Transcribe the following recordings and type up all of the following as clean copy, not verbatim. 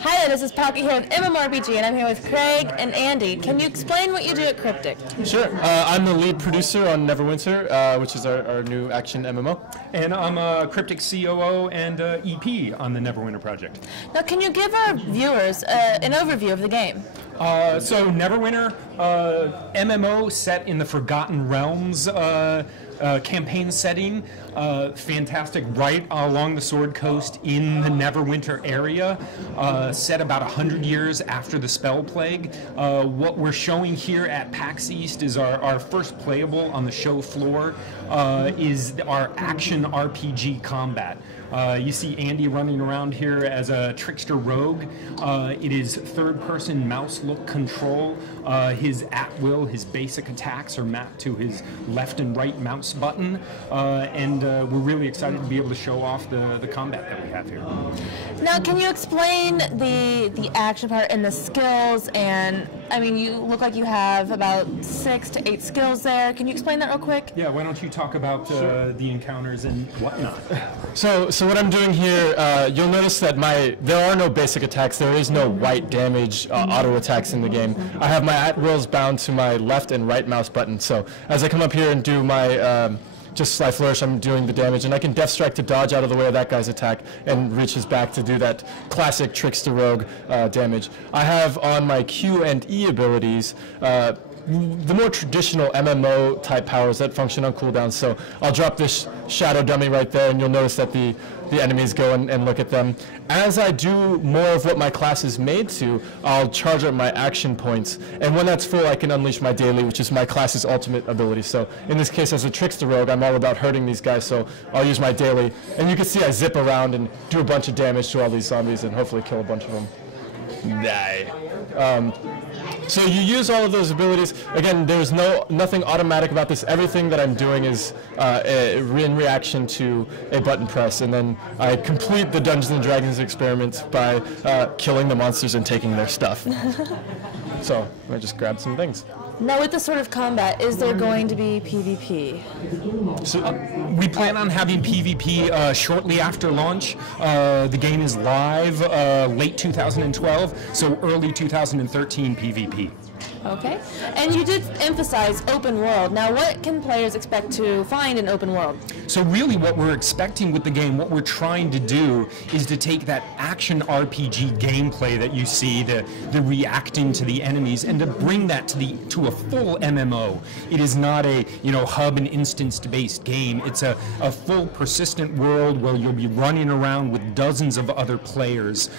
Hi there, this is Pokket here with MMORPG, and I'm here with Craig and Andy. Can you explain what you do at Cryptic? Sure. I'm the lead producer on Neverwinter, which is our new action MMO. And I'm a Cryptic COO and EP on the Neverwinter project. Now, can you give our viewers an overview of the game? So Neverwinter, MMO set in the Forgotten Realms campaign setting, fantastic, right along the Sword Coast in the Neverwinter area, set about 100 years after the Spell Plague. What we're showing here at PAX East is our first playable on the show floor, is our action RPG combat. You see Andy running around here as a trickster rogue. It is third-person mouse look control. His at-will, his basic attacks are mapped to his left and right mouse button, and we're really excited to be able to show off the combat that we have here. Now, can you explain the action part and the skills? And I mean, you look like you have about 6 to 8 skills there. Can you explain that real quick? Yeah, why don't you talk about the encounters and whatnot? So what I'm doing here, you'll notice that there are no basic attacks. There is no white damage auto attacks in the game. I have my at-wills bound to my left and right mouse button. So as I come up here and do my just Sly Flourish, I'm doing the damage, and I can Death Strike to dodge out of the way of that guy's attack and reach his back to do that classic Trickster Rogue damage. I have on my Q and E abilities the more traditional MMO type powers that function on cooldown. So I'll drop this shadow dummy right there, and you'll notice that the enemies go and look at them. As I do more of what my class is made to, I'll charge up my action points, and when that's full, I can unleash my daily, which is my class's ultimate ability. So in this case, as a Trickster Rogue, I'm all about hurting these guys, so I'll use my daily. And you can see I zip around and do a bunch of damage to all these zombies and hopefully kill a bunch of them. Die. So you use all of those abilities. Again, there's nothing automatic about this. Everything that I'm doing is in reaction to a button press, and then I complete the Dungeons and Dragons experiment by killing the monsters and taking their stuff. So I just grabbed some things. Now, with this sort of combat, is there going to be PvP? So, we plan on having PvP shortly after launch. The game is live late 2012, so early 2013 PvP. Okay. And you did emphasize open world. Now, what can players expect to find in open world? So really what we're expecting with the game, what we're trying to do is to take that action RPG gameplay that you see, the reacting to the enemies, and to bring that to a full MMO. It is not a hub and instanced-based game. It's a full persistent world where you'll be running around with dozens of other players,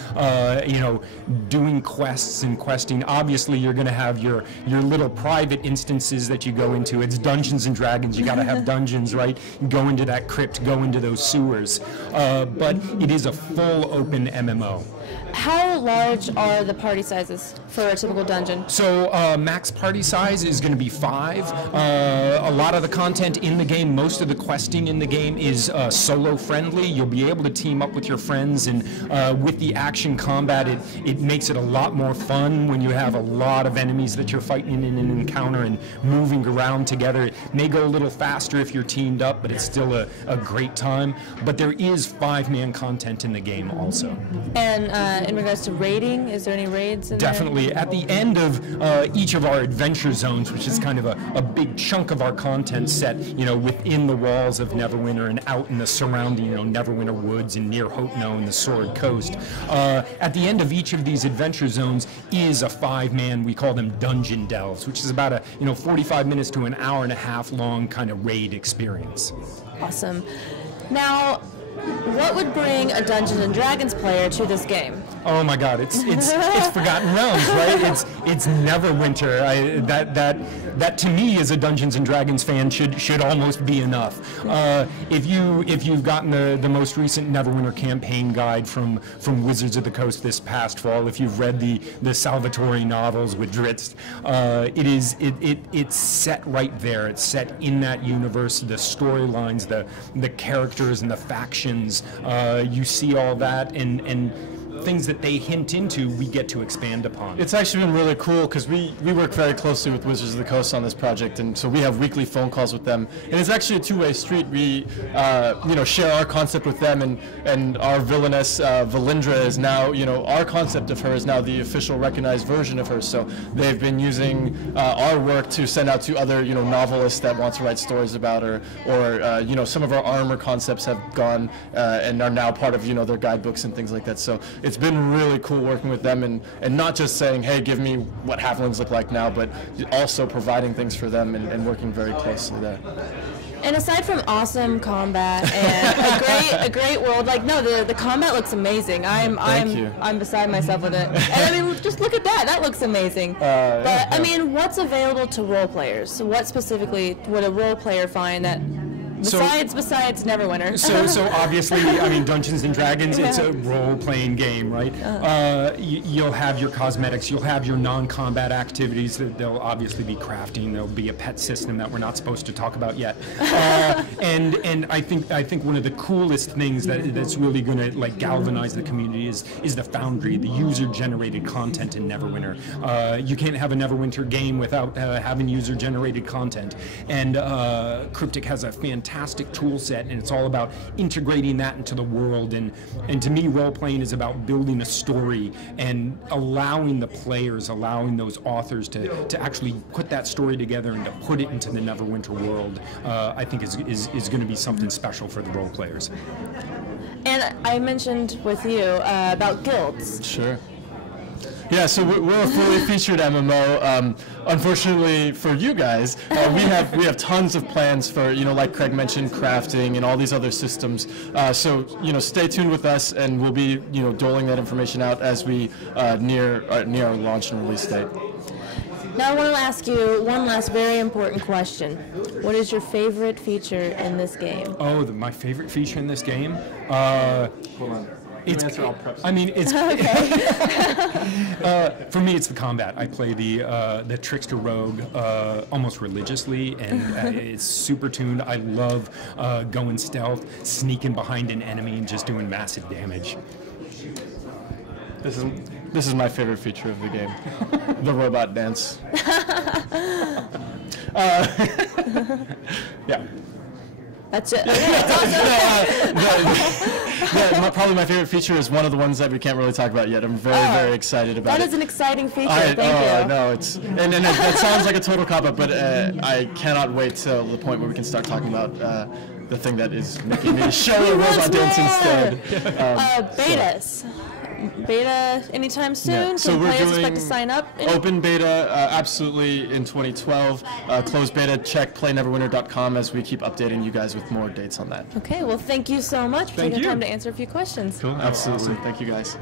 doing quests and questing. Obviously, you're going to have your little private instances that you go into. It's Dungeons and Dragons. You got to have dungeons, right? Go into that crypt, go into those sewers. But it is a full open MMO. How large are the party sizes for a typical dungeon? So max party size is going to be 5. A lot of the content in the game, most of the questing in the game is solo friendly. You'll be able to team up with your friends, and with the action combat, it makes it a lot more fun when you have a lot of enemies that you're fighting in an encounter and moving around together. It may go a little faster if you're teamed up, but it's still a great time. But there is 5-man content in the game also. And in regards to raiding, is there any raids in Definitely. there? At the end of each of our adventure zones, which is kind of a big chunk of our content set, within the walls of Neverwinter and out in the surrounding, Neverwinter woods and near Hotno and the Sword Coast. At the end of each of these adventure zones is a 5-man, we call them dungeon delves, which is about a 45 minutes to an hour and a half long kind of raid experience. Awesome. Now, what would bring a Dungeons and Dragons player to this game? Oh my God! It's Forgotten Realms, right? It's Neverwinter. That to me, as a Dungeons and Dragons fan, should almost be enough. If you've gotten the most recent Neverwinter campaign guide from Wizards of the Coast this past fall, if you've read the Salvatore novels with Drizzt, it's set right there. It's set in that universe. The storylines, the characters, and the factions. You see all that, and things that they hint into, we get to expand upon. It's actually been really cool because we work very closely with Wizards of the Coast on this project, and so we have weekly phone calls with them. And it's actually a two-way street. We share our concept with them, and our villainess Valindra is now, our concept of her is now the official recognized version of her. So they've been using our work to send out to other novelists that want to write stories about her, or some of our armor concepts have gone and are now part of their guidebooks and things like that. So it's been really cool working with them, and not just saying, hey, give me what halflings look like now, but also providing things for them and working very closely there. And aside from awesome combat and a great world, the combat looks amazing. I'm beside myself with it. And I mean, just look at that. That looks amazing. But I mean, what's available to role players? So what specifically would a role player find that besides Neverwinter? So obviously, I mean, Dungeons and Dragons, it's a role-playing game, right? You'll have your cosmetics, you'll have your non-combat activities that they'll obviously be crafting. There'll be a pet system that we're not supposed to talk about yet. And I think one of the coolest things that's really going to galvanize the community is the Foundry, the user-generated content in Neverwinter. You can't have a Neverwinter game without having user-generated content, and Cryptic has a fantastic tool set, and it's all about integrating that into the world. And to me, role-playing is about building a story and allowing the players, allowing those authors to actually put that story together and to put it into the Neverwinter world. I think is going to be something special for the role players. And I mentioned with you about guilds. Sure. Yeah, so we're a fully featured MMO. Unfortunately for you guys, we have tons of plans for, like Craig mentioned, crafting and all these other systems. So stay tuned with us, and we'll be doling that information out as we near our launch and release date. Now I want to ask you one last very important question. What is your favorite feature in this game? Oh, my favorite feature in this game? Hold on. I mean, it's for me, it's the combat. I play the trickster rogue almost religiously, and it's super tuned. I love going stealth, sneaking behind an enemy, and just doing massive damage. This is my favorite feature of the game, the robot dance. Yeah. That's it. Probably my favorite feature is one of the ones that we can't really talk about yet. I'm very excited about it. That is an exciting feature. Thank you. I know it's, and that sounds like a total cop-up, but I cannot wait till the point where we can start talking about the thing that is making me show a robot dance instead. Betas. Beta anytime soon? Yeah. So Can we're players doing expect to sign up? Open beta absolutely in 2012. Closed beta, check playneverwinter.com as we keep updating you guys with more dates on that. Okay, well thank you so much for taking the time to answer a few questions. Cool. Absolutely. Thank you guys.